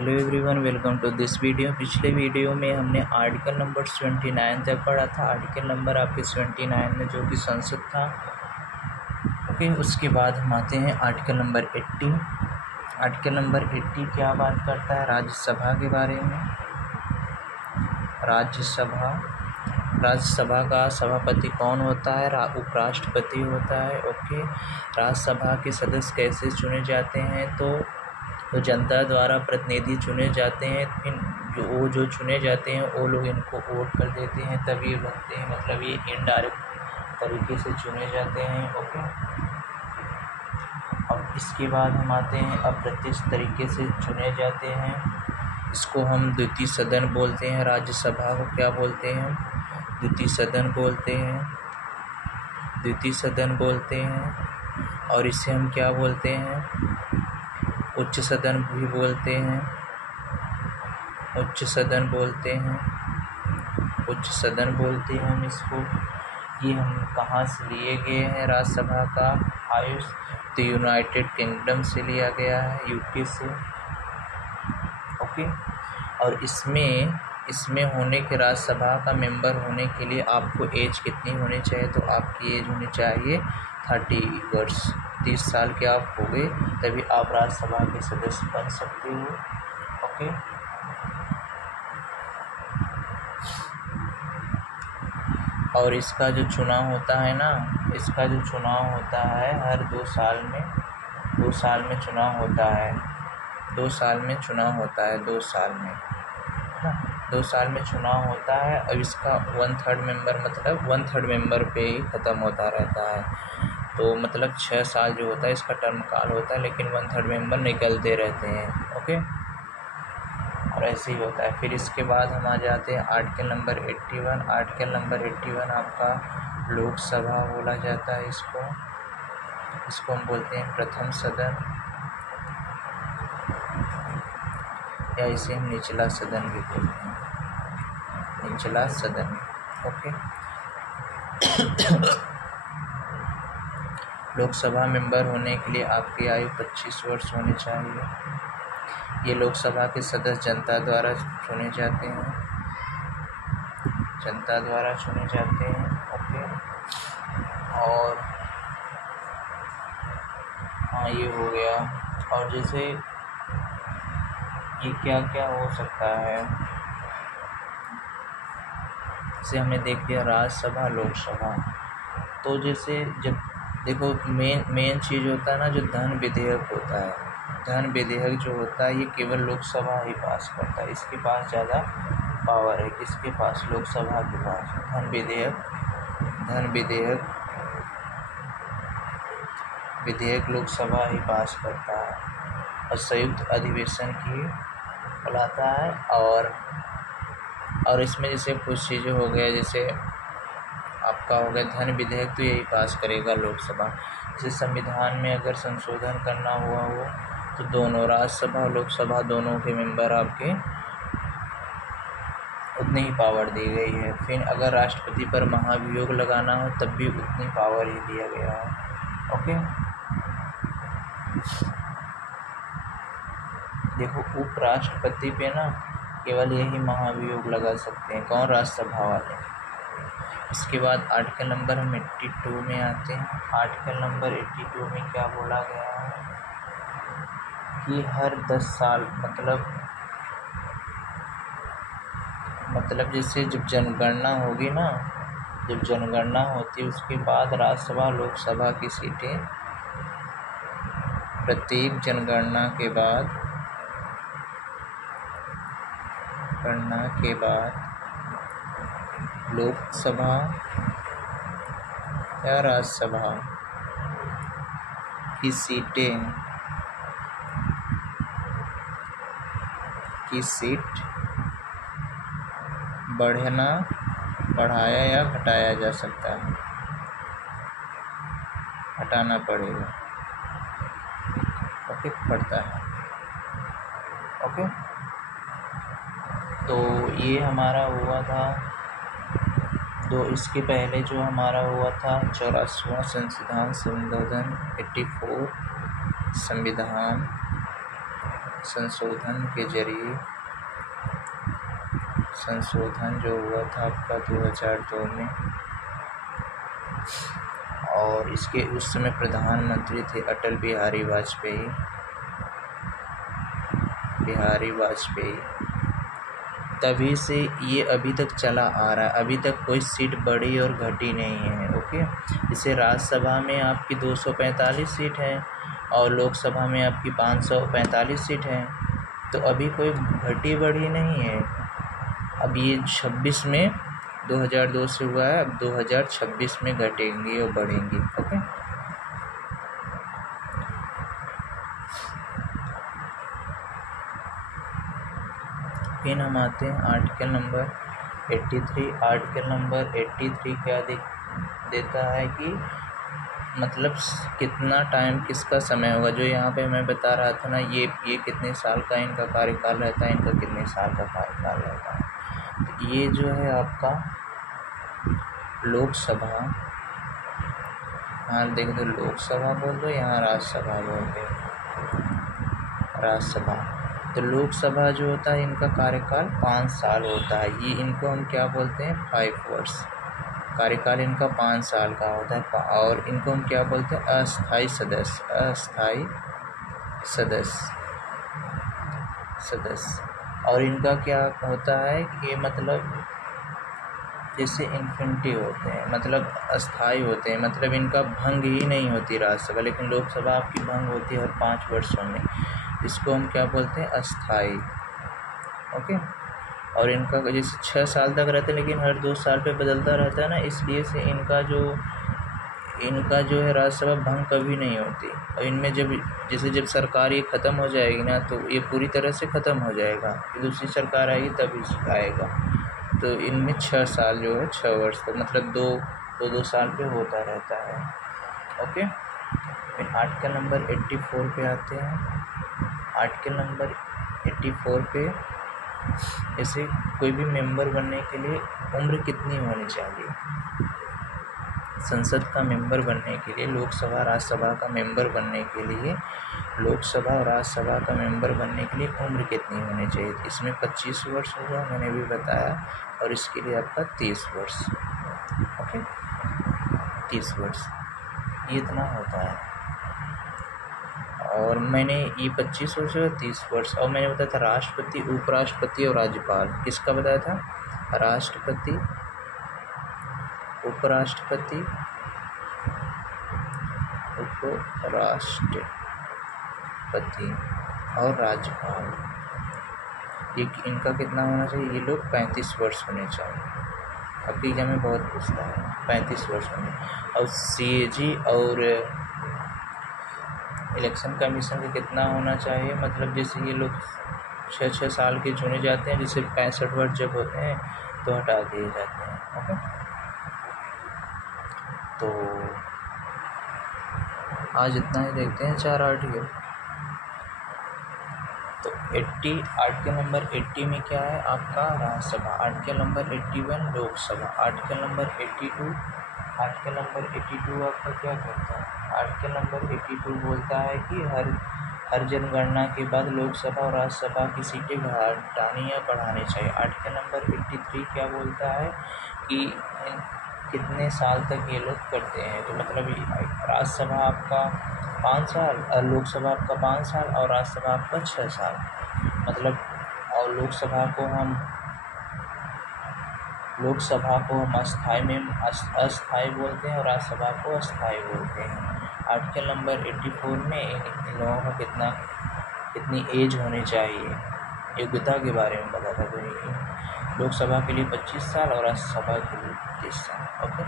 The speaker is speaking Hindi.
Hello everyone, welcome to this video. पिछले वीडियो में हमने आर्टिकल नंबर 79 तक पढ़ा था। आर्टिकल नंबर आपके 79 में जो कि संसद था। ओके, उसके बाद हम आते हैं आर्टिकल नंबर 80। आर्टिकल नंबर 80 क्या बात करता है? राज्यसभा के बारे में। राज्यसभा का सभापति कौन होता है? उपराष्ट्रपति होता है। ओके, राज्यसभा के सदस्य कैसे चुने जाते हैं? तो जनता द्वारा प्रतिनिधि चुने जाते हैं। फिर जो चुने जाते हैं वो लोग इनको वोट कर देते हैं, तब ये बनते हैं। मतलब ये इनडायरेक्ट तरीके से चुने जाते हैं। ओके, अब इसके बाद हम आते हैं अप्रत्यक्ष तरीके से चुने जाते हैं। इसको हम द्वितीय सदन बोलते हैं। राज्यसभा को क्या बोलते हैं? द्वितीय सदन बोलते हैं। द्वितीय सदन बोलते हैं। और इसे हम क्या बोलते हैं? उच्च सदन भी बोलते हैं। उच्च सदन बोलते हैं। उच्च सदन बोलते हैं हम इसको। ये हम कहाँ से लिए गए हैं? राज्यसभा का आयुष तो यूनाइटेड किंगडम से लिया गया है, यूके से। ओके, और इसमें होने के राज्यसभा का मेंबर होने के लिए आपको एज कितनी होनी चाहिए? तो आपकी एज होनी चाहिए 30 वर्ष। 30 साल के आप हो गए तभी आप राज्यसभा के सदस्य बन सकते हो। ओके, और इसका जो चुनाव होता है ना, इसका जो चुनाव होता है हर 2 साल में। 2 साल में चुनाव होता है। 2 साल में चुनाव होता है। 2 साल में ना, 2 साल में चुनाव होता है। अब इसका 1/3 मेंबर, मतलब 1/3 मेंबर पे ही ख़त्म होता रहता है। तो मतलब 6 साल जो होता है इसका टर्म काल होता है, लेकिन 1/3 मेंबर निकलते रहते हैं। ओके, और ऐसे ही होता है। फिर इसके बाद हम आ जाते हैं आर्टिकल नंबर 81। आर्टिकल नंबर 81 आपका लोकसभा बोला जाता है। इसको हम बोलते हैं प्रथम सदन, या इसे हम निचला सदन भी बोलते हैं। निचला सदन। ओके, लोकसभा मेंबर होने के लिए आपकी आयु 25 वर्ष होनी चाहिए। ये लोकसभा के सदस्य जनता द्वारा चुने जाते हैं। जनता द्वारा चुने जाते हैं। ओके, और हाँ, ये हो गया। और जैसे ये क्या क्या हो सकता है, जैसे हमने देख लिया राज्यसभा, लोकसभा। तो जैसे जब देखो मेन चीज़ होता है ना, जो धन विधेयक होता है। धन विधेयक जो होता है ये केवल लोकसभा ही पास करता है। इसके पास ज़्यादा पावर है। किसके पास? लोकसभा के पास। धन विधेयक लोकसभा ही पास करता है और संयुक्त अधिवेशन की बुलाता है। और इसमें जैसे कुछ चीज़ें हो गया, जैसे आपका हो गया धन विधेयक, तो यही पास करेगा लोकसभा। जैसे संविधान में अगर संशोधन करना हुआ हो तो दोनों राज्यसभा और लोकसभा दोनों के मेंबर आपके उतनी ही पावर दी गई है। फिर अगर राष्ट्रपति पर महाभियोग लगाना हो तब भी उतनी पावर ही दिया गया है। ओके, देखो उपराष्ट्रपति पे ना केवल यही महाभियोग लगा सकते हैं। कौन? राज्यसभा वाले। इसके बाद आर्टिकल नंबर हम 82 में आते हैं। आर्टिकल नंबर 82 में क्या बोला गया है कि हर 10 साल मतलब जैसे जब जनगणना होगी ना, जब जनगणना होती है उसके बाद राज्यसभा लोकसभा की सीटें प्रत्येक जनगणना के बाद लोकसभा या राज्यसभा की सीट बढ़ाया या घटाया जा सकता है। हटाना पड़ेगा। ओके, पड़ता है। ओके, तो ये हमारा हुआ था इसके पहले जो हमारा हुआ था 84वां संविधान संशोधन 84 संविधान संशोधन के जरिए संशोधन जो हुआ था आपका 2002 में, और इसके उस समय प्रधानमंत्री थे अटल बिहारी वाजपेयी। तभी से ये अभी तक चला आ रहा है, अभी तक कोई सीट बढ़ी और घटी नहीं है। ओके, इसे राज्यसभा में आपकी 245 सीट है और लोकसभा में आपकी 545 सीट है, तो अभी कोई घटी बढ़ी नहीं है। अब ये 26 में 2002 से हुआ है, अब 2026 में घटेंगी और बढ़ेंगी। ओके, फिर हम आते हैं आर्टिकल नंबर 83। आर्टिकल नंबर 83 क्या देता है कि मतलब कितना टाइम, किसका समय होगा। जो यहाँ पे मैं बता रहा था ना, ये कितने साल का इनका कार्यकाल रहता है, इनका कितने साल का कार्यकाल रहता है। तो ये जो है आपका लोकसभा, हाँ देख दो, लोकसभा बोल दो, यहाँ राज्यसभा बोल दो, राज्यसभा। तो लोकसभा जो होता है इनका कार्यकाल 5 साल होता है। ये इनको हम क्या बोलते हैं, 5 वर्ष। कार्यकाल इनका 5 साल का होता है, और इनको हम क्या बोलते हैं, अस्थाई सदस्य। और इनका क्या होता है कि मतलब जैसे इन्फिनिटी होते हैं, मतलब अस्थाई होते हैं, मतलब इनका भंग ही नहीं होती राज्यसभा। लेकिन लोकसभा आपकी भंग होती है हर 5 वर्षों में, इसको हम क्या बोलते हैं, अस्थाई। ओके, और इनका जैसे 6 साल तक रहता है, लेकिन हर 2 साल पे बदलता रहता है ना, इसलिए से इनका जो है राज्यसभा भंग कभी नहीं होती। और इनमें जब सरकार ये ख़त्म हो जाएगी ना, तो ये पूरी तरह से ख़त्म हो जाएगा, दूसरी सरकार आएगी तभी आएगा। तो इनमें 6 साल जो है, 6 वर्ष तक, मतलब 2 साल पे होता रहता है। ओके, फिर आर्टिकल नंबर 84 पे आते हैं। आर्टिकल नंबर 84 पे जैसे कोई भी मेंबर बनने के लिए उम्र कितनी होनी चाहिए। संसद का मेंबर बनने के लिए, लोकसभा राज्यसभा का मेंबर बनने के लिए, लोकसभा और राज्यसभा का मेंबर बनने के लिए उम्र कितनी होनी चाहिए। इसमें 25 वर्ष होगा, मैंने भी बताया, और इसके लिए आपका 30 वर्ष। ओके, 30 वर्ष ये इतना होता है। और मैंने ये 25 वर्ष और 30 वर्ष, और मैंने बताया था राष्ट्रपति, उपराष्ट्रपति और राज्यपाल। किसका बताया था, राष्ट्रपति, उपराष्ट्रपति, और राज्यपाल। ये इनका कितना होना चाहिए, ये लोग 35 वर्ष होने चाहिए। अब एग्जाम में बहुत पूछता है, 35 वर्ष होने। और CAG और इलेक्शन कमीशन का कितना होना चाहिए, मतलब जैसे ये लोग 6 साल के चुने जाते हैं, जैसे 65 वर्ष जब होते हैं तो हटा दिए जाते हैं। ओके, तो आज इतना ही देखते हैं 4 आर्टिकल। तो 80 आर्टिकल नंबर 80 में क्या है आपका, Rajya Sabha. Article number 81 Lok Sabha. Article number 82 आपका क्या करता है, आर्टिकल नंबर 82 बोलता है कि हर जनगणना के बाद लोकसभा और राज्यसभा की सीटें घटानी या बढ़ानी चाहिए। आर्टिकल नंबर 83 क्या बोलता है कि कितने साल तक ये लोग करते हैं। तो मतलब राज्यसभा आपका 5 साल, और लोकसभा आपका 5 साल, और राज्यसभा आपका 6 साल। मतलब, और लोकसभा को हम अस्थाई बोलते हैं, और राज्यसभा को अस्थाई बोलते हैं। आर्टिकल नंबर 84 में इन लोगों का कितनी एज होनी चाहिए, योग्यता के बारे में बता था। लोकसभा के लिए 25 साल और राज्यसभा के लिए 30 साल। ओके।